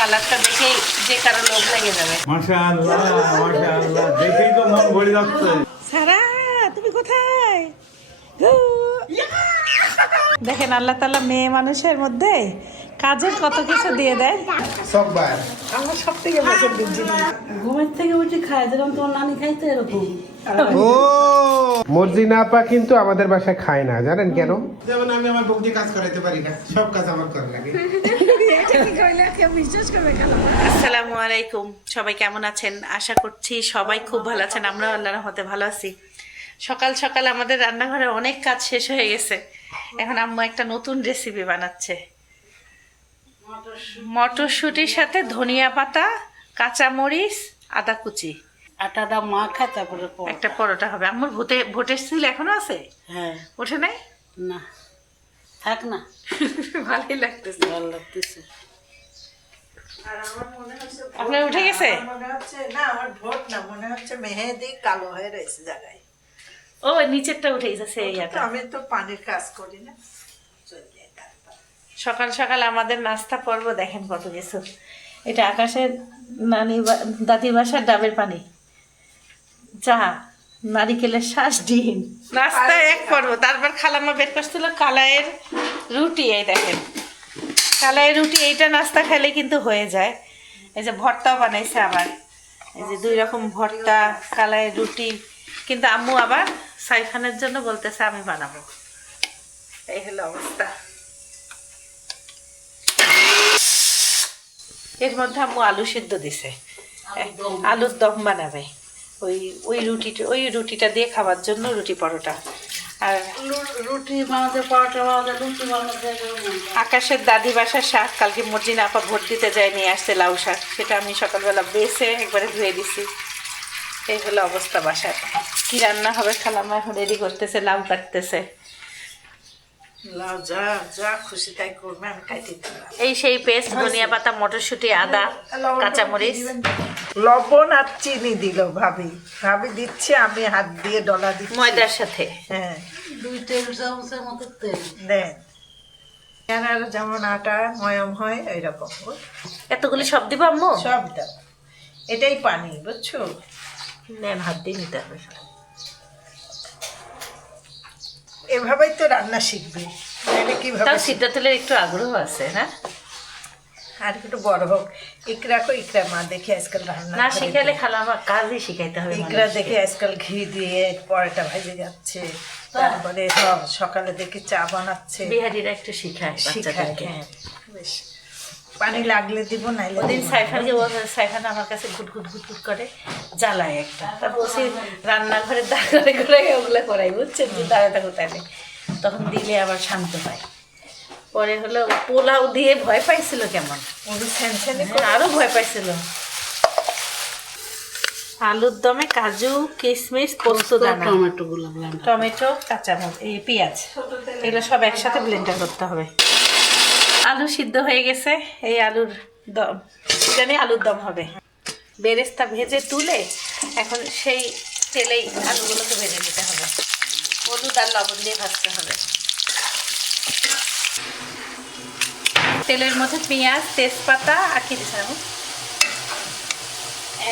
কালারটা দেখেই যে কারো লোভ লেগে যাবে। মাশাআল্লাহ মাশাআল্লাহ, দেখেই তো মন ভরে যাচ্ছে। সারা তুমি কোথায়? দেখেন আল্লাহ তাআলা মেয়ে মানুষের মধ্যে কাজের কত কিছু দিয়ে দেয়। সববার আমার সব থেকে পছন্দের জিনিস। ঘুমের থেকে উঠে খায়, যেরকম তোমার নানি খাইতো এরকম। ও মর্জিনা আপা কিন্তু আমাদের বাসায় খায় না, জানেন কেন? যেমন আমি আমার বউকে কাজ করাইতে পারি না, সব কাজ আমার করা লাগে। আসসালামু আলাইকুম, সবাই কেমন আছেন? আশা করছি সবাই খুব ভালো আছেন। আমরাও আল্লাহর রহমতে ভালো আছি। সকাল সকাল আমাদের রান্নাঘরে অনেক কাজ শেষ হয়ে গেছে। এখন আম্মু একটা নতুন রেসিপি বানাচ্ছে। মটরশুঁটির সাথে ধনিয়া পাতা, কাঁচামরিচ, আদা কুচি, আটাটা মা খায়, তারপরে একটা পরোটা হবে। আম্মুর ভোটের সিল এখনো আছে? হ্যাঁ। ওঠে নাই? না, থাক না, ভালোই লাগতেছে। ভালো লাগতেছে। আপনার উঠে গেছে? মনে হচ্ছে না, আমার ভোট না, মনে হচ্ছে মেহেদি কালো হয়ে রয়েছে জায়গায়। ও নিচেরটা উঠে গেছে। আমি তো পানির কাজ করি না। সকাল সকাল আমাদের নাস্তা পর্ব দেখেন কত কিছু। এটা আকাশের দাদির বাসার ডাবের পানি, চা, নারিকেলের শ্বাস, ডিম, নাস্তা এক পর্ব। তারপর খালাম্মা বের করছিল কালাইয়ের রুটি। এই দেখেন কালাইয়ের রুটি, এইটা নাস্তা খেলে কিন্তু হয়ে যায়। এই যে ভর্তাও বানাইছে আবার, এই যে 2 রকম ভর্তা, কালাইয়ের রুটি। কিন্তু আম্মু আবার সাইফানের জন্য বলতেছে আমি বানাবো। এই হলো অবস্থা। এর মধ্যে আম্মু আলু সিদ্ধ দিছে, আলুর দম বানাবে। ওই রুটিটা দিয়ে খাবার জন্য রুটি পরোটা। আর রুটি বানাতে, পরোটা বানাতে, লুচি বানাতে। আকাশের দাদি বাসার শাক কালকে মর্জিনা আপা ভোট দিতে যায়, নিয়ে আসছে লাউ শাক। সেটা আমি সকালবেলা বেছে একবারে ধুয়ে দিছি। এই হলো অবস্থা বাসার। কি রান্না হবে খালাম্মা এখন রেডি করতেছে, লাউ কাটতেছে। লাউ যা যা খুশি তাই করবে, আমি খাইতে দিলাম। এই সেই পেস্ট, ধনিয়া পাতা, মটরশুঁটি, আদা, কাঁচামরিচ। লবণ আর চিনি দিল ভাবি। ভাবি দিচ্ছে, আমি হাত দিয়ে ডলা দিচ্ছি ময়দার সাথে। হ্যাঁ, 2 টেবিল চামচের মতো তেল দেন। আর যেমন আটা ময়ম হয় ওই রকম এতগুলি সব দিব আম্মু? সব দাও। এটাই পানি, বুঝছো? নেন, হাত দিয়ে নিতে হবে। এভাবেই তো রান্না শিখবে, নাহলে কিভাবে তাও সিদ্ধ তেলের একটু আগ্রহ আছে না? আর একটু বড় হোক। ইকরাকে ইকরা মা দেখে আজকাল রান্না না করে শিখাইলে দেয়। খালাম্মা কাজই শিখাইতে হবে। ইকরা দেখে আজকাল ঘি দিয়ে পরোটা ভেজে যাচ্ছে, তারপরে সকালে দেখে চা বানাচ্ছে। বিহারিরা একটু শিখায় শিখায়, বাচ্চাদেরকে। হ্যাঁ, বেশ। পানি লাগলে দিব, নাইলে ওদিন দিব না। সাইফানকে সাইফান আমার কাছে ঘুটঘুট ঘুটঘুট করে জ্বালায় একটা। তারপর বলছি রান্নাঘরে দাঁড়ায় করে ওগুলো করাই, বুঝছেন, যে দাঁড়াতে কোথায় নেই। তখন দিলে আবার শান্ত হয়। পরে হলো পোলাও দিয়ে ভয় পাইছিল কেমন, ওই স্যানস্যানি আরো ভয় পাইছিল। আলুর দমে কাজু, কিশমিশ, পোস্ত দানা, টমেটো গুলো ব্লেন্ড, টমেটো, কাঁচামরিচ, এই পেঁয়াজ, এগুলো সব একসাথে ব্লেন্ডার করতে হবে। আলু সিদ্ধ হয়ে গেছে। এই আলুর দম, জানি আলুর দম হবে। বেরেস্তা ভেজে তুলে এখন সেই তেলেই আলুগুলোকে ভেজে নিতে হবে। হলুদ আর লবণ দিয়ে ভাজতে হবে। তেলের মধ্যে পেঁয়াজ, তেজপাতা আর কি দিচ্ছি আমি,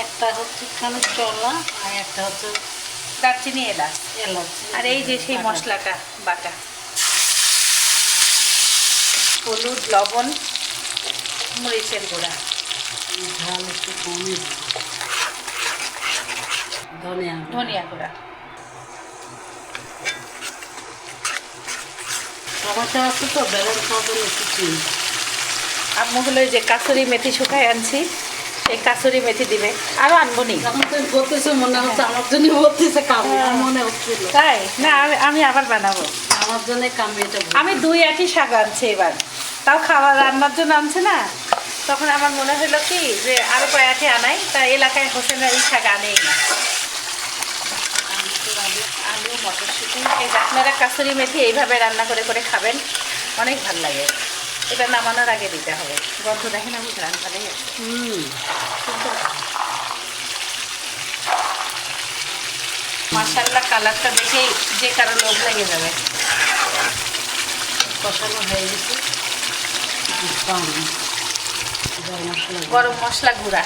একটা হচ্ছে খানিক চলা, আর একটা হচ্ছে দারচিনি, এলাচ, এলাচ। আর এই যে সেই মশলাটা বাটা। হলুদ, লবণ, মরিচের গুঁড়া, ঝাল একটু কমই দিই। ধনিয়া ধনিয়া গুঁড়া। টমেটো আছে তো, বেগুন খাওয়ার একটু চিনি। আম্মু হলো যে কাসুরি মেথি শুকায় আনছি, এই কাসুরি মেথি দিবে। আরও আনবো নি। যখন তুমি বলতেছো মনে হচ্ছে আমার জন্য বলতেছে কামি, আমার মনে হচ্ছিল তাই না, আমি আবার বানাবো। আমার জন্য কামি। এটা আমি 2 আটি শাক আনছি এবার, তাও খাওয়া রান্নার জন্য আনছে না। তখন আমার মনে হলো কি যে আরও কয়েকটি আনাই, তা এলাকায় হোসেনরা এই শাক আনেই না। আলু, মটরশুঁটি, এই যে আপনারা কাসুরি মেথি এইভাবে রান্না করে করে খাবেন, অনেক ভালো লাগে। এটা নামানোর আগে দিতে হবে। গন্ধ দেখেন, আমি ঘ্রাণ ভালোই আছে। মাশাআল্লাহ, কালারটা দেখেই যে কারো লোভ লেগে যাবে। কষানো হয়ে গেছে। গরম মশলা গুঁড়া।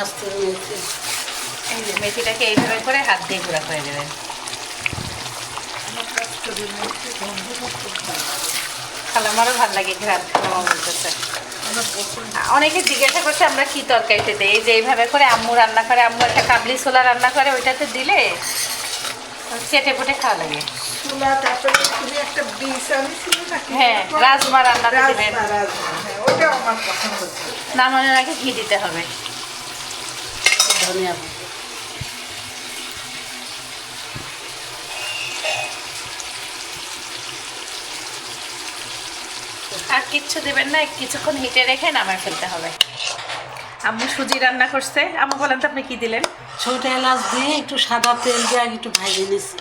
আস্তে মেথি এই যে মেথিটাকে এইভাবে করে হাত দিয়ে গুঁড়া করে দেবেন। খালামারও ভালো লাগে ঘ্রাণ, খালামা বলতেছে। অনেকে জিজ্ঞাসা করছে আমরা কি তরকারিতে দিই, এই যে এইভাবে করে আম্মু রান্না করে, আম্মু একটা কাবলি ছোলা রান্না করে, ওইটাতে দিলে চেটে পুটে খাওয়া লাগে। ছোলা, তারপরে তুমি একটা ডিশ আনিছিল নাকি? হ্যাঁ, রাজমা রান্নাতে দিবেন। হ্যাঁ, ওইটাও আমার পছন্দ ছিল। নামানোর আগে ঘি দিতে হবে। ধনিয়া আর কিচ্ছু দেবেন না, কিছুক্ষণ হিটে রেখে নামায় ফেলতে হবে। আম্মু সুজি রান্না করছে। আম্মু বলেন তো আপনি কি দিলেন? ছোট এলাচ দিয়ে একটু সাদা তেল দিয়ে আগে একটু ভাজে নিয়েছি।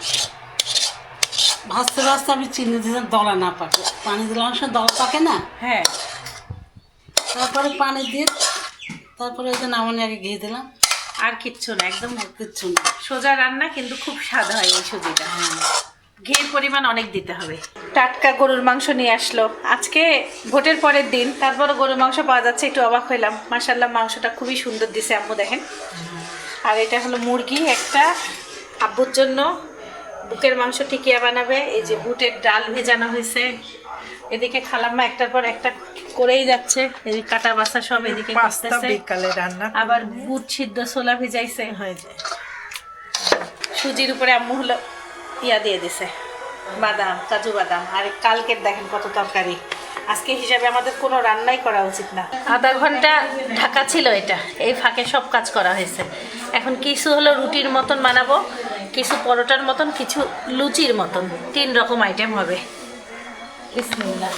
ভাজতে ভাজতে আমি চিনি দিলাম দলা না পাকে, পানি দিলাম সে দলা পাকে না, হ্যাঁ, তারপরে পানি দিয়ে তারপরে ওই যে নামানি আগে ঘি দিলাম। আর কিচ্ছু না, একদম কিচ্ছু না। সোজা রান্না, কিন্তু খুব স্বাদ হয় এই সুজিটা। হ্যাঁ, ঘির পরিমাণ অনেক দিতে হবে। টাটকা গরুর মাংস নিয়ে আসলো আজকে, ভোটের পরের দিন, তারপরে গরুর মাংস পাওয়া যাচ্ছে, একটু অবাক হইলাম। মাশাআল্লাহ, মাংসটা খুবই সুন্দর দিছে আম্মু, দেখেন। আর এটা হলো মুরগি একটা, আব্বুর জন্য বুকের মাংস টিকিয়া বানাবে। এই যে বুটের ডাল ভেজানো হয়েছে, এদিকে খালাম্মা একটার পর একটা করেই যাচ্ছে, এই কাটা বাসা সব এদিকে পাস্তা করতেছে। বিকালে রান্না আবার বুট সিদ্ধ ছোলা ভিজাইছে, হয়ে যায়। সুজির উপরে আম্মু হলো ইয়া দিয়ে দিছে, বাদাম, কাজু বাদাম। আর কালকের দেখেন কত তরকারি। আজকে হিসাবে আমাদের কোনো রান্নাই করা উচিত না। আধা ঘন্টা ঢাকা ছিল এটা, এই ফাঁকে সব কাজ করা হয়েছে। এখন কিছু হলো রুটির মতন বানাবো, কিছু পরোটার মতন, কিছু লুচির মতন, 3 রকম আইটেম হবে। বিসমিল্লাহ।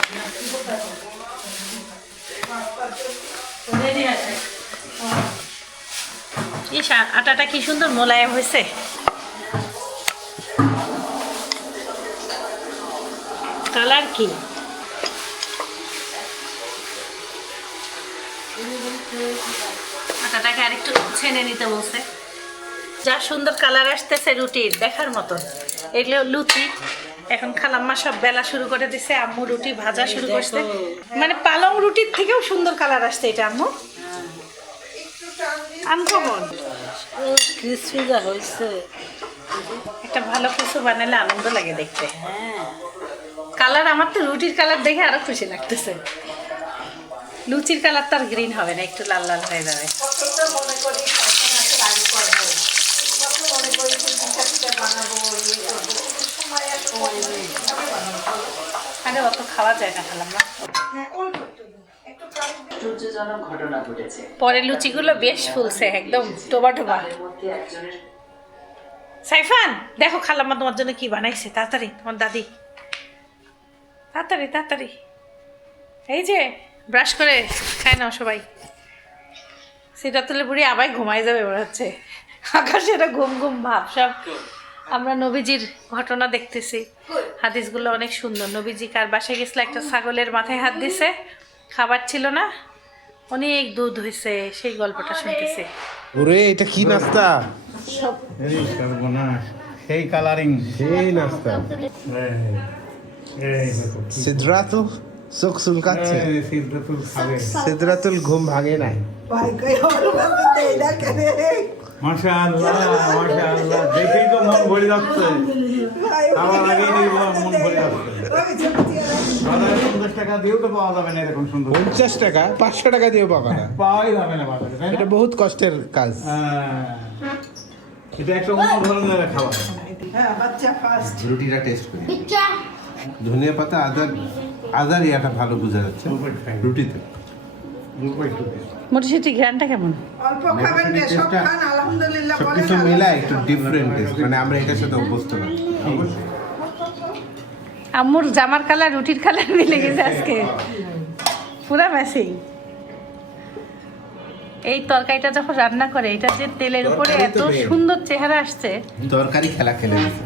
ইস, আটাটা কি সুন্দর মোলায়েম হয়েছে। কালার কি, আটাটাকে আরেকটু ছেনে নিতে বলছে। যা সুন্দর কালার আসতেছে রুটির, দেখার মতন। এগুলো লুচি। এখন খালাম্মা সব বেলা শুরু করে দিছে, আম্মু রুটি ভাজা শুরু করছে। মানে পালং রুটির থেকেও সুন্দর কালার আসছে এটা আম্মু, আনকমন। ক্রিসপি যা হয়েছে। একটা ভালো কিছু বানালে আনন্দ লাগে দেখতে। হ্যাঁ, কালার, আমার তো রুটির কালার দেখে আরো খুশি লাগতেছে। লুচির কালার তো আর গ্রিন হবে না, একটু লাল লাল হয়ে যাবে। আরে অত খাওয়া যায় না, খেলাম না। পরে লুচিগুলো বেশ ফুলছে, একদম টোবা টোবা। সাইফান, দেখো খালাম্মা তোমার জন্য কি বানাইছে, তাড়াতাড়ি, তোমার দাদি, তাড়াতাড়ি তাড়াতাড়ি। এই যে ব্রাশ করে খায় নাও সবাই। সিরাতুলের বুড়ি আবার ঘুমাই যাবে মনে হচ্ছে, আকাশে একটা ঘুম ঘুম ভাব। সব আমরা নবীজির ঘটনা দেখতেছি, হাদিসগুলো অনেক সুন্দর। নবীজি কার বাসায় গেছিল, একটা ছাগলের মাথায় হাত দিছে, খাবার ছিল না, অনেক দুধ হয়েছে, সেই গল্পটা শুনতেছে। ওরে এটা কি নাস্তা? এই সর্বনাশ, সেই কালারিং, সেই নাস্তা। সিদ্রাতুল চোখ চুলকাচ্ছে। সিদ্ধাতুল খাবে। সিদ্রাতুল ঘুম ভাঙে নাই। মাশাআল্লাহ, মাশাআল্লাহ, দেখেই তো মন ভরে যাচ্ছে। আমার আগেই দেখি মন ভরে যাচ্ছে। বাজারে 50 টাকা দিয়েও তো পাওয়া যাবে না এরকম সুন্দর। 50 টাকা, 500 টাকা দিয়ে পাবা না। পাওয়াই যাবে না বাজারে, তাই না? এটা বহুত কষ্টের কাজ। হ্যাঁ, এটা একটা অন্য ধরনের খাবার। রুটিটা টেস্ট করি। ধনিয়া পাতা, আদার ইয়াটা ভালো বোঝা যাচ্ছে রুটিতে। মটরশুঁটি ঘ্রানটা কেমন? অল্প খাবেন, সব খান, আলহামদুলিল্লাহ বলেন। সবকিছু মিলা একটু ডিফারেন্ট টেস্ট, মানে আমরা এটার সাথে অভ্যস্ত না। অবশ্যই আম্মুর জামার কালার রুটির কালার মিলে গেছে আজকে, পুরা ম্যাচিং। এই তরকারিটা যখন রান্না করে, এটা যে তেলের উপরে এত সুন্দর চেহারা আসছে। তরকারি খেলা খেলে দিছে।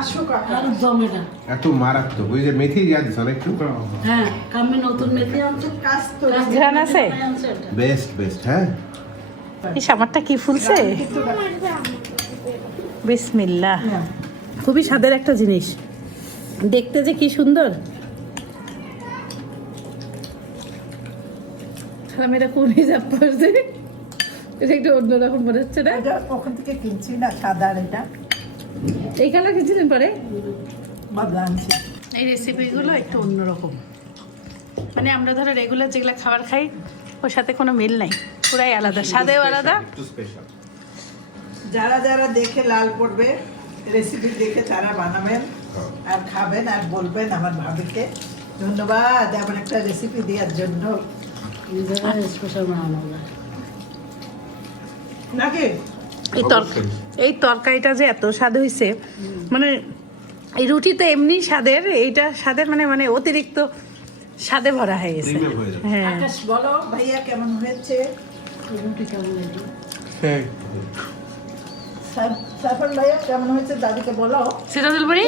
আসুক আপনি। আর জমে না। এত মারাত্মক। ওই যে মেথি দিয়া দিছ একটু, হ্যাঁ, আমি নতুন মেথি আনছি, কাজ তো ঘ্রাণ আছে। Best best. হ্যাঁ, এই সামারটা কি ফুলছে, বিসমিল্লাহ। খুবই স্বাদের একটা জিনিস, দেখতে যে কি সুন্দর। খালামেরা কোন হিসাব করছে, এটা একটু অন্যরকম মনে হচ্ছে না? এটা ওখান থেকে কিনছি না, সাদা এটা এই কালার কিছুদিন পরে বদলা আনছি। এই রেসিপিগুলো একটু অন্যরকম, মানে আমরা ধরো রেগুলার যেগুলো খাবার খাই ওর সাথে কোনো মিল নাই, পুরাই আলাদা, স্বাদেও আলাদা। একটু স্পেশাল। যারা যারা দেখে লাল পড়বে রেসিপি দেখে তারা বানাবেন আর খাবেন আর বলবেন আমার ভাবিকে ধন্যবাদ এমন একটা রেসিপি দেওয়ার জন্য। স্পেশাল বানানো যায়। নাকি এই তরকারিটা যে এত স্বাদ হয়েছে, মানে এই রুটি তো এমনি স্বাদের, এইটা স্বাদের মানে মানে অতিরিক্ত স্বাদে ভরা হয়ে গেছে। ক্রিমে হয়ে যাবে। হ্যাঁ, আকাশ বলো ভাইয়া কেমন হয়েছে? সাফন ভাইয়া কেমন হয়েছে দাদিকে বলো। সিরাজুল বাড়ি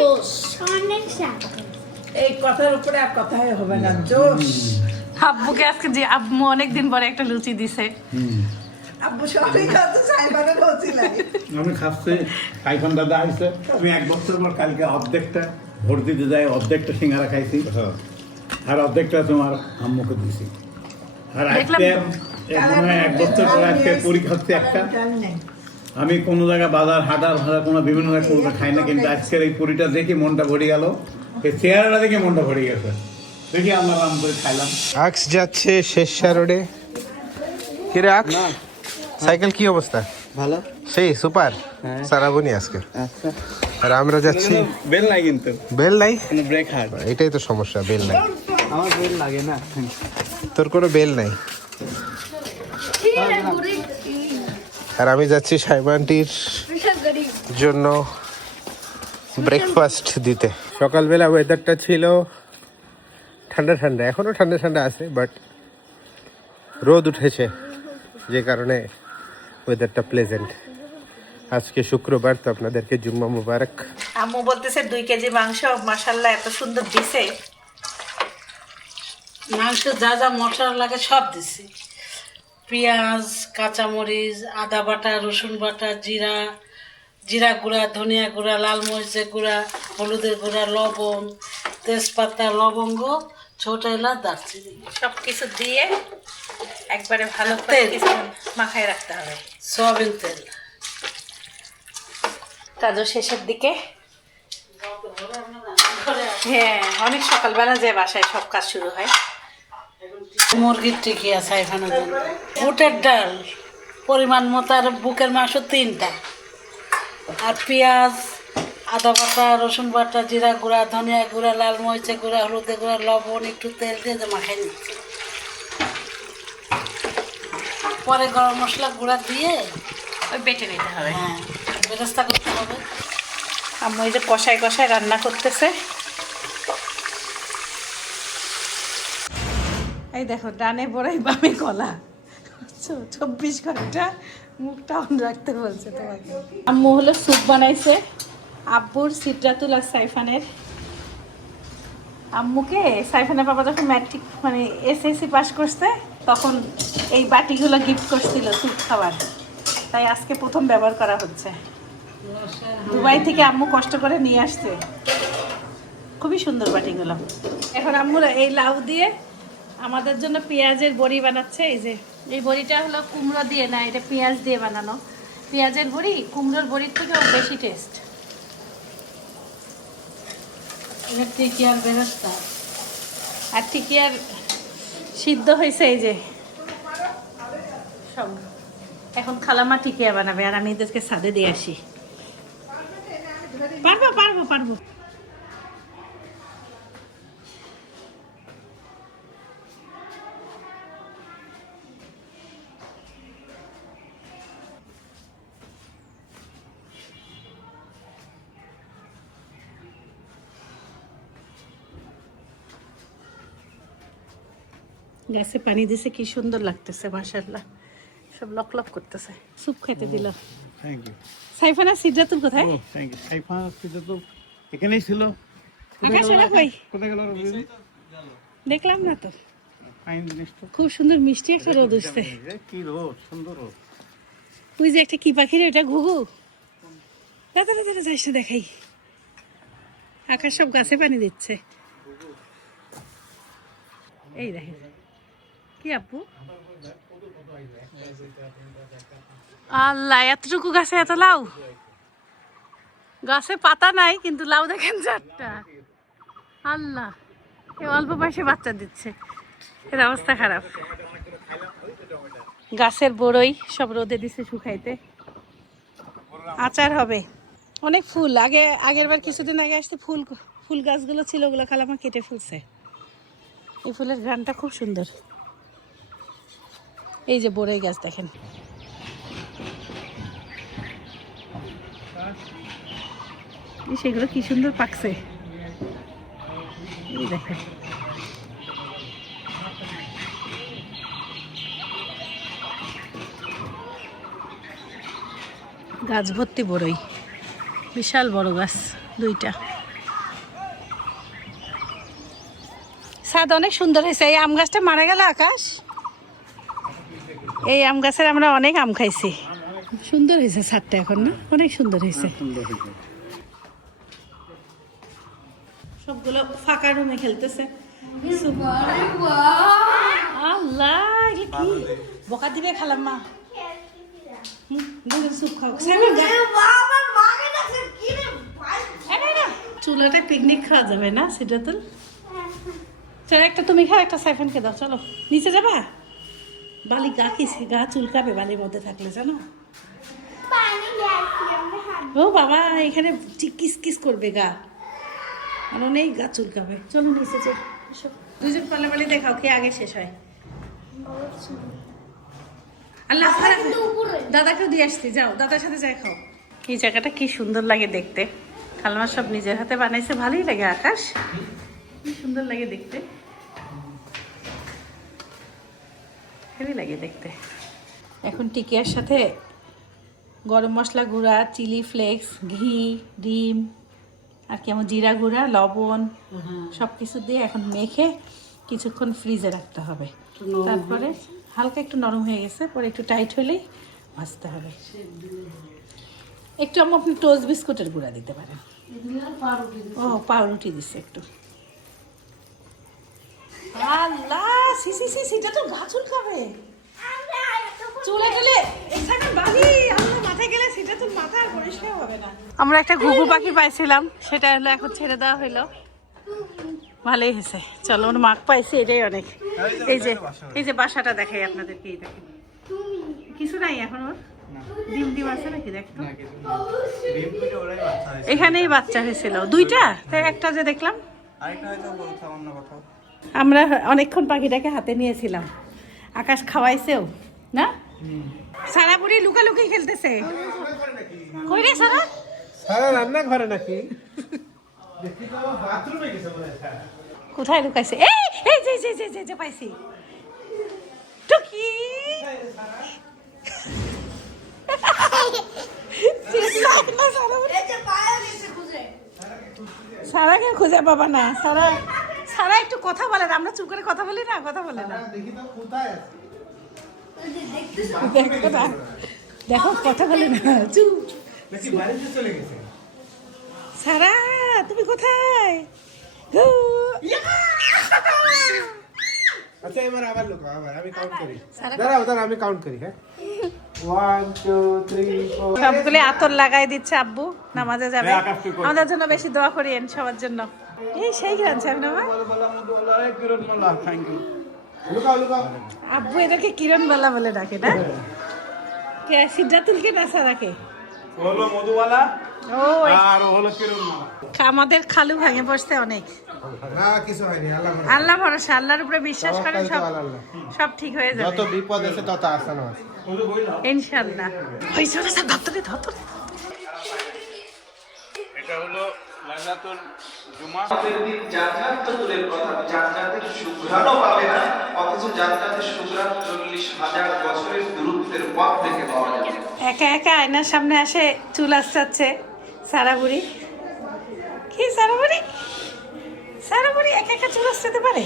এই কথার উপরে আর কথাই হবে না, জোশ। আব্বুকে আজকে যে আব্বু অনেকদিন পরে একটা লুচি দিছে। আব্বু সবই খাতে সাইবারের লুচি লাগে। আমি খাচ্ছি, সাইফান দাদা আসছে, আমি 1 বছর পর কালকে অর্ধেকটা ভোট দিতে যাই, অর্ধেকটা সিঙ্গারা খাইছি আর অর্ধেকটা তোমার আম্মুকে দিছি। আর দেখলাম আজকে মনে হয় 1 বছর পর আজকে পরীক্ষা হচ্ছে একটা। জানি নাই। আমি কোনো জায়গায় বাজার হাটার ভাড়া কোনো বিভিন্ন জায়গায় কোনো খাই না, কিন্তু আজকের এই পুরিটা দেখি মনটা ভরে গেল, এই চেহারাটা দেখে মনটা ভরে গেছে, দেখি আমরা আরাম করে খাইলাম। আক্স যাচ্ছে শেরশাহ রোডে। কিরে আক্স, সাইকেল কি অবস্থা? ভালো। সেই সুপার সারাবনি আজকে। আচ্ছা, আর আমরা যাচ্ছি, বেল নাই কিন্তু, বেল নাই, কোনো ব্রেক হার্ড। এটাই তো সমস্যা, বেল নাই। আমার বেল লাগে না। তোর কোনো বেল নাই। আর আমি যাচ্ছি সাইবানটির জন্য ব্রেকফাস্ট দিতে। সকালবেলা ওয়েদারটা ছিল ঠান্ডা ঠান্ডা, এখনো ঠান্ডা ঠান্ডা আছে, বাট রোদ উঠেছে যে কারণে ওয়েদারটা প্লেজেন্ট। আজকে শুক্রবার, তো আপনাদেরকে জুম্মা মুবারক। আম্মু বলতেছে 2 কেজি মাংস মাশাআল্লাহ এত সুন্দর দিছে। মাংস যা যা মশলা লাগে সব দিছি, পেঁয়াজ, কাঁচামরিচ, আদা বাটা, রসুন বাটা, জিরা, জিরা গুঁড়া, ধনিয়া গুঁড়া, লাল মরিচের গুঁড়া, হলুদের গুঁড়া, লবণ, তেজপাতা, লবঙ্গ, ছোট এলাচ, দারচিনি, সব কিছু দিয়ে একবারে ভালো করে কিছু মাখায় রাখতে হবে। সয়াবিন তেল। কাজও শেষের দিকে। হ্যাঁ, অনেক সকালবেলা যে বাসায় সব কাজ শুরু হয়। মুরগির টিকি আছে এখানে, বুটের ডাল পরিমাণ মতো, আর বুকের মাংস 3টা, আর পেঁয়াজ, আদা বাটা, রসুন বাটা, জিরা গুঁড়া, ধনিয়া গুঁড়া, লাল মরিচের গুঁড়া, হলুদের গুঁড়া, লবণ, একটু তেল দিয়ে মাখাই নিচ্ছি। পরে গরম মশলা গুঁড়া দিয়ে ওই বেটে নিতে হবে। হ্যাঁ ব্যবস্থা করতে হবে। আম্মু এই যে কষায় কষায় রান্না করতেছে। এই দেখো, ডানে বড়াই বামে কলা, 24 ঘন্টা মুখটা অন রাখতে বলছে তোমাকে। আম্মু হলো স্যুপ বানাইছে, আব্বুর, সিদ্রাতুল আর সাইফানের। আম্মুকে সাইফানের বাবা যখন ম্যাট্রিক মানে এসএসসি পাস করছে তখন এই বাটিগুলো গিফট করছিল স্যুপ খাবার, তাই আজকে প্রথম ব্যবহার করা হচ্ছে। দুবাই থেকে আম্মু কষ্ট করে নিয়ে আসছে, খুবই সুন্দর বাটিগুলো। এখন আম্মুরা এই লাউ দিয়ে আমাদের জন্য পেঁয়াজের বড়ি বানাচ্ছে। এই যে এই বড়িটা হলো কুমড়ো দিয়ে না, এটা পেঁয়াজ দিয়ে বানানো। পেঁয়াজের বড়ি কুমড়োর বড়ির থেকেও বেশি টেস্ট। এটা টিকি আর বেরেস্তা। আর ঠিকই আর সিদ্ধ হয়েছে এই যে সব। এখন খালামা টিকিয়া বানাবে আর আমি এদেরকে সাদে দিয়ে আসি। পারবো পারবো পারবো। গাছে পানি দিছে, কি সুন্দর লাগতেছে মাশাআল্লাহ, সব লক লক করতেছে। স্যুপ খেতে দিল। Thank you. সাইফানা সিদ্রাতুল কোথায়? ও থ্যাংক ইউ। সাইফান আজকে তো এখানেই ছিল। আকাশ ওরা কই? কোথায় গেল? দেখলাম না তো। ফাইন জিনিস তো। খুব সুন্দর মিষ্টি একটা রোদ উঠছে। কি রোদ, সুন্দর রোদ। ওই যে একটা কি পাখি রে, ওটা ঘুঘু। দাদা দাদা দাদা এসে দেখাই। আকাশ সব গাছে পানি দিচ্ছে। এই দেখেন কি আপু? আল্লাহ, এতটুকু গাছে এত লাউ! গাছে পাতা নাই কিন্তু লাউ দেখেন 4টা। আল্লাহ, এ অল্প বয়সে বাচ্চা দিচ্ছে, এর অবস্থা খারাপ। গাছের বড়ই সব রোদে দিছে শুকাইতে, আচার হবে। অনেক ফুল, আগের বার কিছুদিন আগে আসতে ফুল গাছগুলো ছিল, ওগুলো খালামা কেটে ফুলছে। এই ফুলের ঘ্রাণটা খুব সুন্দর। এই যে বড়ই গাছ দেখেন, সেগুলো কি সুন্দর পাকছে, এই দেখেন। গাছ ভর্তি বড়ই, বিশাল বড় গাছ 2টা। ছাদ অনেক সুন্দর হয়েছে। এই আম গাছটা মারা গেল আকাশ, এই আম গাছের আমরা অনেক আম খাইছি। সুন্দর হয়েছে ছাদটা এখন, না? অনেক সুন্দর হয়েছে। সবগুলো ফাঁকা রুমে খেলতেছে। আল্লাহ, কি বকা দিবে খালাম্মা। চুপ খাও, চুলাতে পিকনিক খাওয়া যাবে না সেটা তো। চলো একটা তুমি খাও, একটা সাইফানকে দাও। চলো নিচে যাবা? বালি গা চুলকাবে বালির মধ্যে থাকলে, জানো? ও বাবা, এখানে কিস কিস করবে গা, আর অনেক গা চুলকাবে। চলো নিচে যাই, 2জন পালাপালি দেখাও কে আগে শেষ হয়। আল্লাহ, দাদাকেও দিয়ে আসছি, যাও দাদার সাথে যাই খাও। এই জায়গাটা কি সুন্দর লাগে দেখতে, খালামা সব নিজের হাতে বানাইছে। ভালোই লাগে আকাশ, কি সুন্দর লাগে দেখতে, ভালোই লাগে দেখতে। এখন টিকিয়ার সাথে গরম মশলা গুঁড়া, চিলি ফ্লেক্স, ঘি, ডিম আর কেমন জিরা গুঁড়া, লবণ সব কিছু দিয়ে এখন মেখে কিছুক্ষণ ফ্রিজে রাখতে হবে। তারপরে হালকা একটু নরম হয়ে গেছে, পরে একটু টাইট হলেই ভাজতে হবে। একটু আপনি টোস্ট বিস্কুটের গুঁড়া দিতে পারেন। ও, পাউরুটি দিচ্ছে একটু। আল্লাহ, সিটা তো গা চুলকাবে, চুলে গেলে এখানে বালি, আমরা মাথায় গেলে সেটা তো মাথা আর পরিষ্কার হবে না। আমরা একটা ঘুঘু পাখি পাইছিলাম, সেটা হলো এখন ছেড়ে দেওয়া হলো। ভালোই হয়েছে। চলো, ওর মাক পাইছি, এটাই অনেক। এই যে বাসাটা দেখাই আপনাদেরকে, এই দেখেন কিছু নাই এখন। ওর ডিম আছে নাকি দেখতো? এখানেই বাচ্চা হয়েছিল 2টা, তাই একটা যে দেখলাম। আমরা অনেকক্ষণ পাখিটাকে হাতে নিয়েছিলাম, আকাশ খাওয়াইছেও না। সারা বুড়ি লুকালুকি খেলতেছে। কই রে সারা? সারা রান্না ঘরে নাকি? কোথায় লুকাইছে? এই যে পাইছি টুকি। সারাকে খুঁজে পাবা না। সারা একটু কথা বলে না, আমরা চুপ করে কথা বলি না, কথা বলে না। দেখো কথা বলে না, চুপ। সারা, তুমি কোথায়? আচ্ছা, এবার আবার লোক, আবার আমি কাউন্ট করি। দাঁড়াও, আমি কাউন্ট করি। হ্যাঁ, 1 2 3 4। সবগুলো আতর লাগাই দিচ্ছে আব্বু, নামাজে যাবে। আমাদের জন্য বেশি দোয়া করিয়েন, সবার জন্য। এই সেই গান চাবেন আমার আব্বু, এদেরকে কিরণ বালা বলে ডাকে না? কে সিদ্ধাতুলকে না সারাকে? হলো মধুবালা ও, আর হলো কিরণমালা। আমাদের খালু ভাঙে পড়ছে অনেক। না, কিছু হয়নি, আল্লাহ ভরসা, আল্লাহর উপরে বিশ্বাস করেন, সব ঠিক হয়ে যাবে। যত বিপদ আছে তত আসানো আছে ইনশাআল্লাহ। ওই চলে স্যার, ধরতে। এটা হলো লাইলাতুল জুমা। জান্নাতের কথা, জান্নাতের সুঘ্রাণও পাবে না, অথচ জান্নাতের সুঘ্রাণ 40,000 বছরের দূরত্বের পথ থেকে পাওয়া যাবে। একা একা আয়নার সামনে আসে চুল আসছে সারা বুড়ি। কি সারা বুড়ি একা একা চুল আসতে পারে?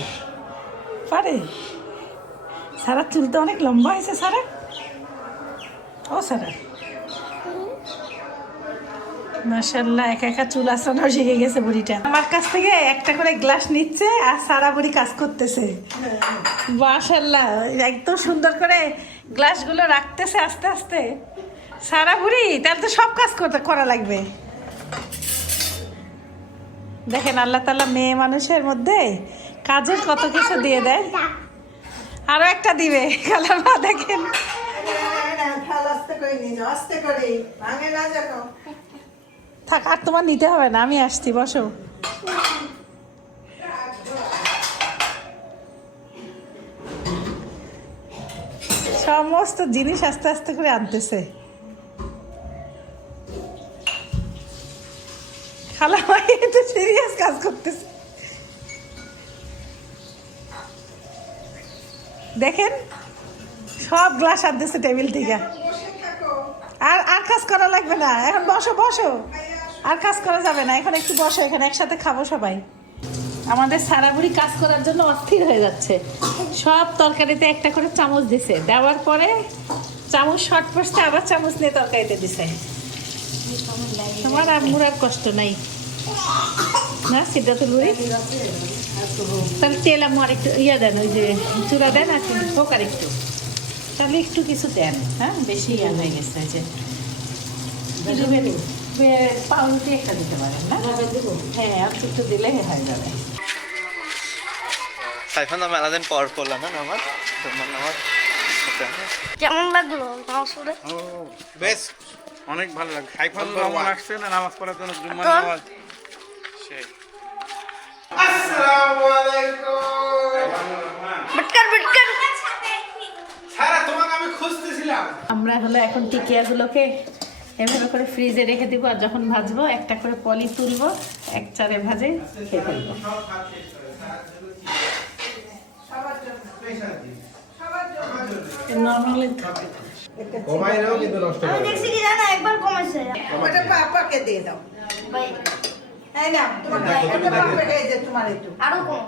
সারার চুল তো অনেক লম্বা হয়েছে। সারা, ও সারা, মাশাআল্লাহ, একা একা চুল আসানো শিখে গেছে বুড়িটা। আমার কাছ থেকে একটা করে গ্লাস নিচ্ছে আর সারা বুড়ি কাজ করতেছে। মাশাআল্লাহ, একদম সুন্দর করে গ্লাসগুলো রাখতেছে আস্তে আস্তে। সারা বুড়ি তাহলে তো সব কাজ করা লাগবে। দেখেন আল্লাহ তাআলা মেয়ে মানুষের মধ্যে কাজের কত কিছু দিয়ে দেয়। আরো একটা দিবে খালাম্মা, দেখেন। আস্তে করে নিয়ে যাও, আস্তে করে, ভাঙে না যেন। থাক, আর তোমার নিতে হবে না, আমি আসছি, বসো। সমস্ত জিনিস আস্তে আস্তে করে আনতেছে খালাম্মা, তো সিরিয়াস কাজ করতেছে। দেখেন সব গ্লাস আনতেছে টেবিল থেকে। আর আর কাজ করা লাগবে না, এখন বসো বসো, আর কাজ করা যাবে না, এখন একটু বসো, এখানে একসাথে খাবো সবাই। আমাদের সারা বুড়ি কাজ করার জন্য অস্থির হয়ে যাচ্ছে। সব তরকারিতে একটা করে চামচ দিছে, দেওয়ার পরে চামচ শর্ট পড়ছে, আবার চামচ নিয়ে তরকারিতে দিছে। তোমার আম্মুর আর কষ্ট নাই না সিদ্ধাতুল বুড়ি? তাহলে তেল আম্মু আর একটু ইয়া দেন, ওই যে চূড়া দেন আর হোক আর একটু, তাহলে একটু কিছু দেন। হ্যাঁ, বেশি ইয়া হয়ে গেছে যে পাউরুটি একটা দিতে পারেন না? হ্যাঁ, আর একটু দিলে হয়ে যাবে। সাইফান তো মেলা দিন পর করলাম না নামাজ, তোমার নামাজ কেমন লাগলো নামাজ পড়ে? বেশ অনেক ভালো লাগে। সাইফান রহমান আসছে না নামাজ পড়ার জন্য, জুম্মার নামাজ। সেই আসসালামু আলাইকুম। বিটকার বিটকার সারা তোমাকে আমি খুঁজতেছিলাম। আমরা হলো এখন টিকিয়াগুলোকে এভাবে করে ফ্রিজে রেখে দিব, আর যখন ভাজবো একটা করে পলি তুলবো, এক চারে ভাজে খেয়ে ফেলবো। নর্মালি কমাই নাও কিন্তু নষ্ট আমি দেখছি কি জানো, একবার কমেছে। ওটা পাপাকে দিয়ে দাও। ভাই এই নাও, তোমার এটা পাপাকে, এই যে তোমার একটু। আরো কম।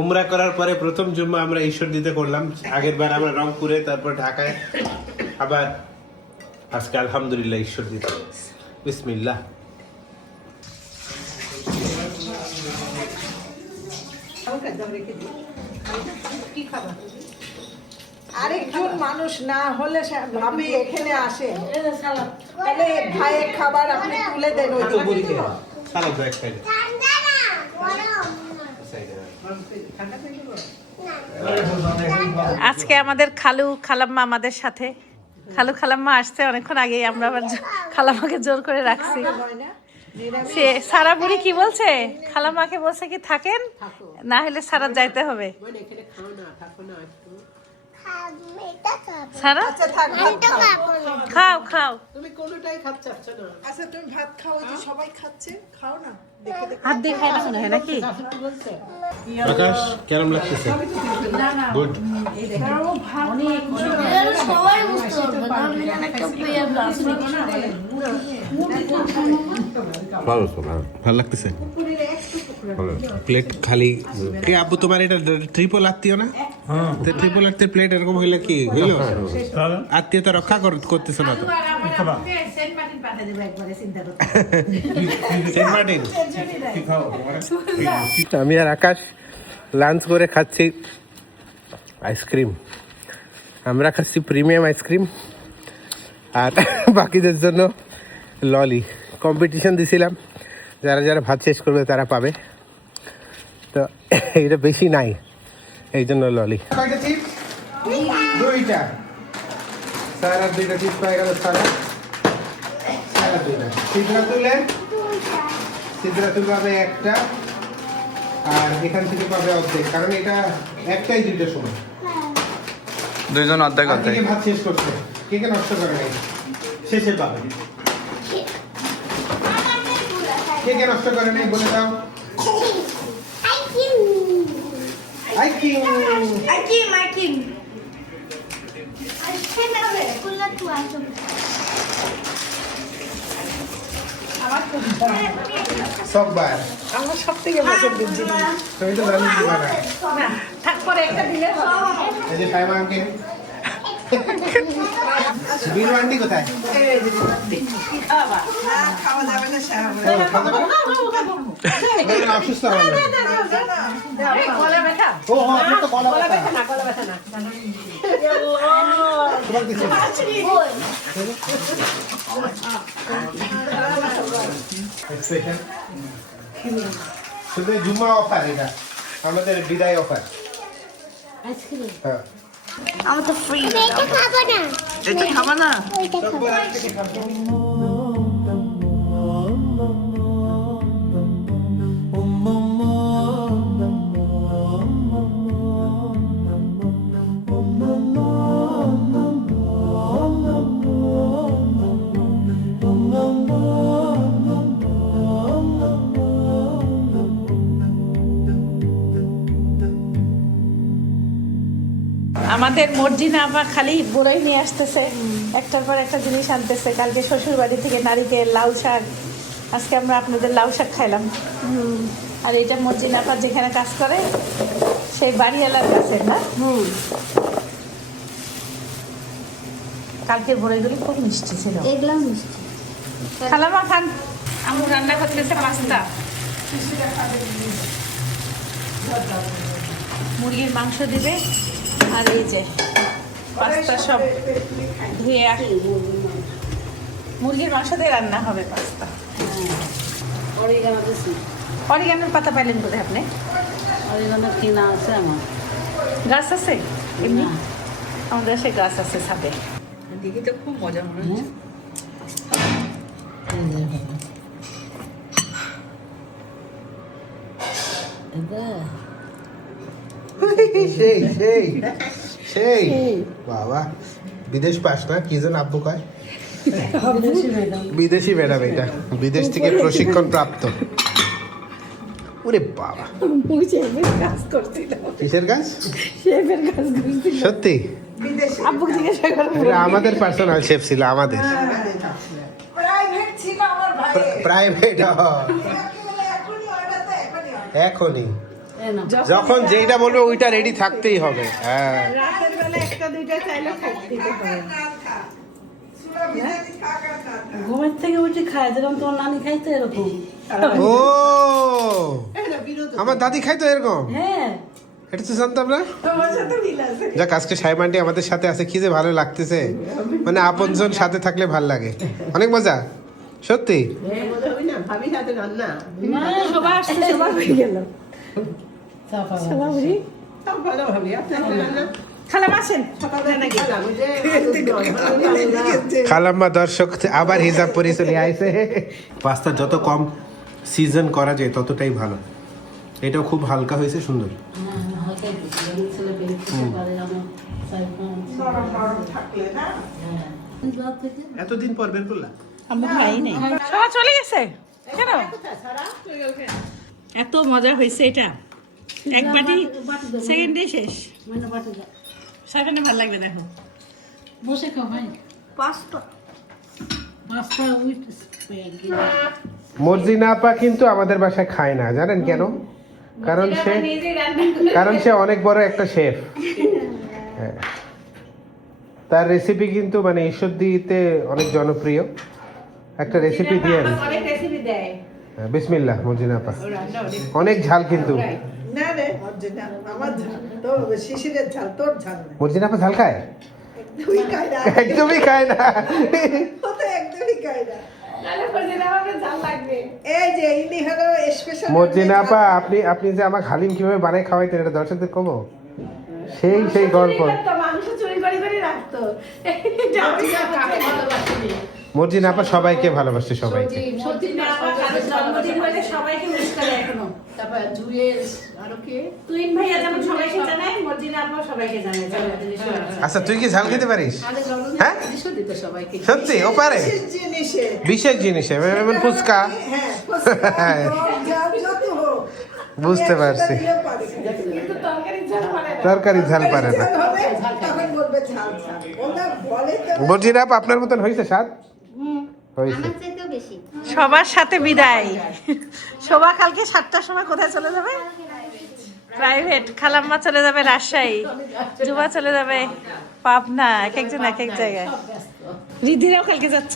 উমরা করার পরে প্রথম জুম্মা আমরা ঈশ্বরদীতে করলাম। আগের বার আমরা রংপুরে, তারপর ঢাকায়, আবার আজকে আলহামদুলিল্লাহ ঈশ্বরদীতে। বিসমিল্লাহ। আরেকজন মানুষ না হলে ভাবি এখানে আসে, তাহলে ভাইয়ের খাবার আপনি তুলে দেন ওইদিকে। সালাদ এক সাইডে। আজকে আমাদের খালু খালাম্মা আমাদের সাথে, খালু খালাম্মা আসছে অনেকক্ষণ আগেই, আমরা আবার খালাম্মাকে জোর করে রাখছি। সে সারা বুড়ি কি বলছে, খালাম্মাকে বলছে কি থাকেন, না হলে সারা যাইতে হবে। সারা আচ্ছা থাক, ভাত খাও। খাও খাও, তুমি কোনোটাই খাচ্ছ না। আচ্ছা তুমি ভাত খাও, যে সবাই খাচ্ছে, খাও না। দেখে দেখে হাত দিয়ে খাই না মনে হয় নাকি? আকাশ কেমন লাগতেছে? গুড। সবাই বুঝতে পারবে না, আমি জানি একটা প্লেয়ার গ্লাস ভালো তো, ভালো লাগতেছে। প্লেট খালি। এ আব্বু তোমার এটা ট্রিপল আত্মীয় না? তো ট্রিপল আত্মীয় প্লেট এরকম হইলে কি হইলো? আত্মীয়তা রক্ষা করতেছ না তো? Saint martin. আমি আর আকাশ লাঞ্চ করে খাচ্ছি আইসক্রিম। আমরা খাচ্ছি প্রিমিয়াম আইসক্রিম, আর বাকিদের জন্য ললি। কম্পিটিশন দিছিলাম, যারা যারা ভাত শেষ করবে তারা পাবে, তো এটা বেশি নাই, এই জন্য ললি। দুইটা সারা, দুইটা চিপস পাই গেল সারা। সিদ্ধাতুল পাবে একটা, আর এখান থেকে পাবে অর্ধেক, কারণ এটা একটাই দুইটার সময়। দুইজন অর্ধেক আর কে ভাত শেষ করছে, কে কে নষ্ট করে নাই, শেষে পাবে। কে কে নষ্ট করে নাই বলে দাও। সববার আমার সব থেকে পছন্দের জিনিস। তুমি তো জানি দিবা না। না থাক, পরে একটা দিলে হবে। এই যে সাইমা আঙ্কেল, বিলু আন্টি কোথায়? না খাওয়া যাবে না সাহেব অসুস্থ হবে গলা ব্যথা ও আপনার তো গলা ব্যথা তোমার কিছু স্পেশাল শুধু জুম্মা অফার এটা আমাদের বিদায় অফার হ্যাঁ আমার তো ফ্রি এটা খাবো না এটা খাবা না ওইটা খাবো আমাদের মর্জিনা আপা খালি বড়ই নিয়ে আসতেছে, একটার পর একটা জিনিস আনতেছে। কালকে শ্বশুর বাড়ি থেকে নারিকেল, লাউ শাক, আজকে আমরা আপনাদের লাউ শাক খাইলাম। আর এটা মর্জিনা আপা যেখানে কাজ করে সেই বাড়িওয়ালার গাছের না। কালকে বড়ইগুলি খুব মিষ্টি ছিল। এগুলো মিষ্টি খালামা খান, আমার রান্না করতেছে পাস্তা, মুরগির মাংস দিবে। আর এই যে পাস্তা সব ধুয়ে মুরগির মাংস দিয়ে রান্না হবে পাস্তা। অরিগানোর পাতা পাইলেন বোধহয় আপনি? অরিগানো কিনা আছে আমার। গাছ আছে এমনি? আমাদের সে গাছ আছে ছাদে। দিদি তো খুব মজা মনে হচ্ছে সেই সেই সেই বাবা বিদেশ পাস না কি যেন আব্বু কয় বিদেশি ম্যাডাম, এটা বিদেশ থেকে প্রশিক্ষণ প্রাপ্ত। ওরে বাবা কাজ করছিল, কিসের কাজ? শেফের কাজ করছিল। সত্যি? আব্বুকে জিজ্ঞাসা করো। এটা আমাদের পার্সোনাল শেফ ছিল, আমাদের প্রাইভেট ছিল আমার ভাই প্রাইভেট। এখনই যখন যেটা বলবে ওইটা রেডি থাকতেই হবে। হ্যাঁ রাতের বেলা একটা দুইটা চাইলেও খাইতে পারে। ঘুমের থেকে উঠে খায়, যেরকম তোমার নানি খাইতো এরকম। ও আমার দাদি খাইতো এরকম? হ্যাঁ, এটা তো জানতাম না। তোমার সাথে মিল আছে। যাক আজকে সাহেব আন্টি আমাদের সাথে আছে, কি যে ভালো লাগতেছে। মানে আপনজন সাথে থাকলে ভাল লাগে, অনেক মজা সত্যি। সবাই আসছে, সবাই হয়ে গেল। খালাম আসেন। খালাম্মা দর্শক আবার হিসাব করে চলে আইছে। পাস্তা যত কম সিজন করা যায় ততটাই ভালো। এটাও খুব হালকা হয়েছে, সুন্দর। এতদিন পর বের করলাম। আমরা খাই নাই, সবাই চলে গেছে কেন? এত মজা হয়েছে এটা, এক বাটি সেকেন্ডে শেষ। সাইফানে ভালো লাগবে, দেখো বসে খাও ভাই। Pasta pasta with spaghetti. Marjina আপা কিন্তু আমাদের বাসায় খায় না, জানেন কেন? কারণ সে অনেক বড় একটা শেফ। হ্যাঁ, তার রেসিপি কিন্তু মানে ঈশ্বরদীতে অনেক জনপ্রিয়। একটা রেসিপি দিয়ে অনেক রেসিপি দেয়। বিসমিল্লাহ। মর্জিনা আপা অনেক ঝাল কিন্তু। না রে অর্জুনা, আমার ঝাল তো শিশিরের ঝাল, তোর ঝাল না। মর্জিনা আপা ঝাল খায়? তুই খাই না, একদমই খায় না। ও তো একদমই খাই না। এই যে ইনি হলো স্পেশাল মর্জিনা আপা আপনি যে আমাকে হালিম কিভাবে বানায় খাওয়াইতেন এটা দর্শকদের কমো। সেই গল্প। মানুষ চুরি করে করে রাখতো। মর্জিনা আপা সবাইকে ভালোবাসে, সবাইকে। জন্মদিন হলে সবাইকে মিস করে এখনো। তারপর জুয়েল আরো কে? তুইন ভাইয়া যেমন সবাইকে জানায়, মর্জিনা আপা সবাইকে জানায় জন্মদিনের শুভেচ্ছা। আচ্ছা তুই কি ঝাল খেতে পারিস? হ্যাঁ দিত সবাইকে। সত্যি ও পারে? জিনিসে বিশেষ জিনিসে যেমন ফুচকা। হ্যাঁ ফুচকা, ঝাল যত হোক বুঝতে পারছি, কিন্তু তরকারি ঝাল পারে না। তরকারি ঝাল পারে না। হবে তখন বলবে ঝাল ঝাল, ওরা বলে তো মর্জিনা আপা আপনার মতন হয়েছে স্বাদ? হয়েছে। আমার চাইতেও বেশি সবার সাথে বিদায়। শোভা কালকে 7টার সময় কোথায় চলে যাবে? প্রাইভেট। খালাম্মা চলে যাবে রাজশাহী, জুবা চলে যাবে পাবনা, এক একজন এক এক জায়গায়। রিধিরাও কালকে যাচ্ছ?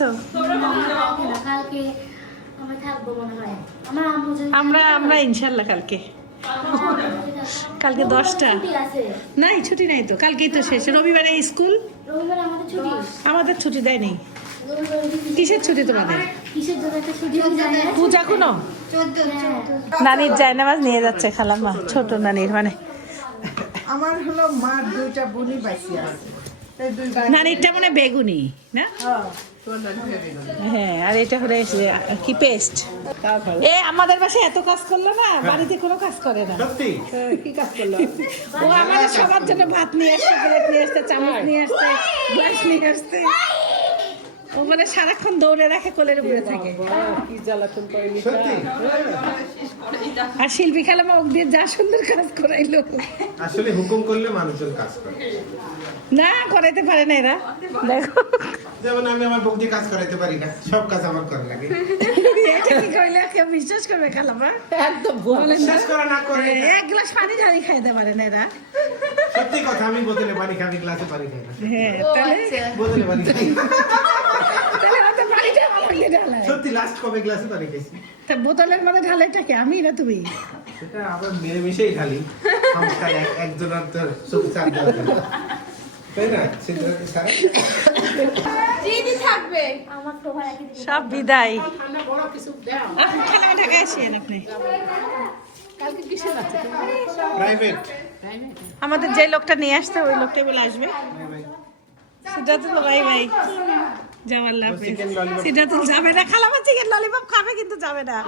কালকে আমরা থাকবো মনে হয়। আমার আম্মু যদি আমরা ইনশাল্লাহ কালকে কালকে 10টা। ছুটি আছে। নাই ছুটি নাই তো, কালকেই তো শেষ। রবিবারে স্কুল, রবিবার আমাদের ছুটি। আমাদের ছুটি দেয়নি। রবিবার কিসের ছুটি তোমাদের? কিসের জন্য একটা ছুটি জানে? পূজা কোনো নানির জায়নামাজ নিয়ে যাচ্ছে খালাম্মা, ছোট নানির মানে। আমার হলো মার 2টা বুনি বাইসি আছে, এই 2 ভাই। নানিরটা মানে বেগুনি না? তোলা ধরে দিল। হ্যাঁ, আর এটা হলো কি পেস্ট। এ আমাদের বাসায় এত কাজ করলো না, বাড়িতে কোনো কাজ করে না। সত্যি কি কাজ করলো? ও আমাদের সবার জন্য ভাত নিয়ে আসতে, প্লেট নিয়ে আসতে, চামচ নিয়ে আসতে, গ্লাস নিয়ে আসতে। ও মানে সারাক্ষণ দৌড়ে রাখে, কোলের উপরে থাকে। কি জ্বালাতন করেনি। সত্যি আর শিল্পী খালামা ওক দিয়ে যা সুন্দর কাজ করাইলো। আসলে হুকুম করলে মানুষজন কাজ করে। না করাইতে পারে না এরা, দেখো। যেমন আমি আমার বউকে কাজ করাইতে পারি না, সব কাজ আমার করা লাগে। এটা কি কইলে কেউ বিশ্বাস করবে খালামা? একদম বিশ্বাস করা না করে এক গ্লাস পানি ঢালি খাইতে পারে না এরা। সত্যি কথা, আমি বোতলে পানি খাই, আমি গ্লাসে পানি খাই না। হ্যাঁ, তাহলে বোতলে পানি খাই। তাহলে ওটা পানিটা আমার মধ্যে ঢালায়। সত্যি লাস্ট কবে গ্লাসে পানি খাইছি? তা বোতলের মধ্যে ঢালাইটা কি আমি না তুমি? সেটা আবার মিলেমিশেই ঢালি। সংস্কার একজনের তো চোখ চাপ দেওয়া যায় না। তাই না? সেটা সারা আমার তো ভাই একই দিকে। সব বিদায়। আপনি খালামা ঢাকায় আসেন আপনি। প্রাইভেট। আমাদের যে লোকটা নিয়ে আসতে ওই লোকটা বলে আসবে। সেটা তো বাই বাই, যাওয়ার লাভ। সেটা তো যাবে না, খালামা চিকেন ললিপপ খাবে কিন্তু যাবে না।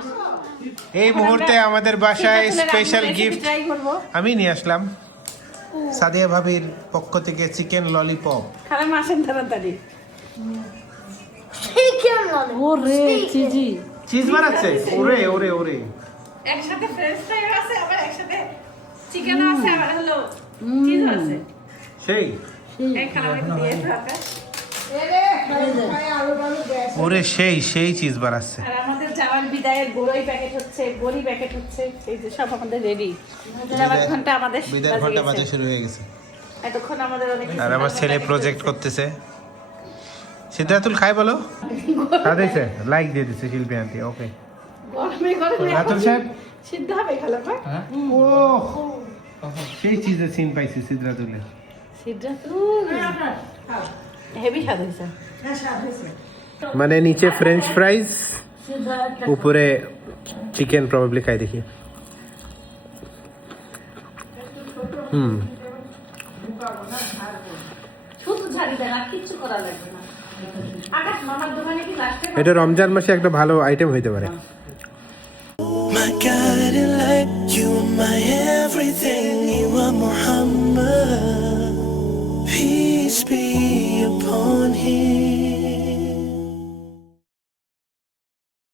এই মুহূর্তে আমাদের বাসায় সেটা তুলে স্পেশাল রাখবো, গিফট try করবো। আমি নিয়ে আসলাম। সাদিয়া ভাবির পক্ষ থেকে চিকেন ললিপপ। খালামা আসেন তাড়াতাড়ি। চিকেন ললি। ওরে চিজি, চিজ বানাচ্ছে? ওরে ওরে ওরে, একসাথে ফ্রেঞ্চ ফ্রাই আছে, আবার একসাথে চিকেনও আছে, আবার হলো চিজ আছে। সেই এই খালামা একটু দিয়ে থাকা। ওরে সেই সেই চিজ বানাচ্ছে। আর আমাদের যাওয়ার বিদায়ের বড়ই প্যাকেট হচ্ছে, বড়ি প্যাকেট হচ্ছে, এই যে সব আমাদের রেডি। যাওয়ার ঘন্টা আমাদের বিদায় বাজে ঘন্টা গেছে। বাজে শুরু হয়ে গেছে। এতক্ষণ আমাদের অনেক কিছু আর আমার ছেলে packet প্রজেক্ট হচ্ছে। করতেছে। সিদ্ধাতুল খাই বলো? খাইছে, লাইক দিয়ে দিছে শিল্পী আন্টি। ওকে গরমে গরমে রাতুল সাহেব, সিদ্ধ হবে খালামা। ও সেই চিজের সিন পাইছি সিদ্ধাতুলের। সিদ্ধ হেভি স্বাদ হয়েছে। মানে নিচে ফ্রেঞ্চ ফ্রাইজ, উপরে চিকেন প্রবাবলি খাই দেখি। শুধু ঝাড়ি দেন, আর কিচ্ছু করা লাগবে না। আকাশ মামার দোকানে কি লাস্টে এটা রমজান মাসে একটা ভালো আইটেম হইতে পারে। My guiding light, you are my everything. You are Muhammad.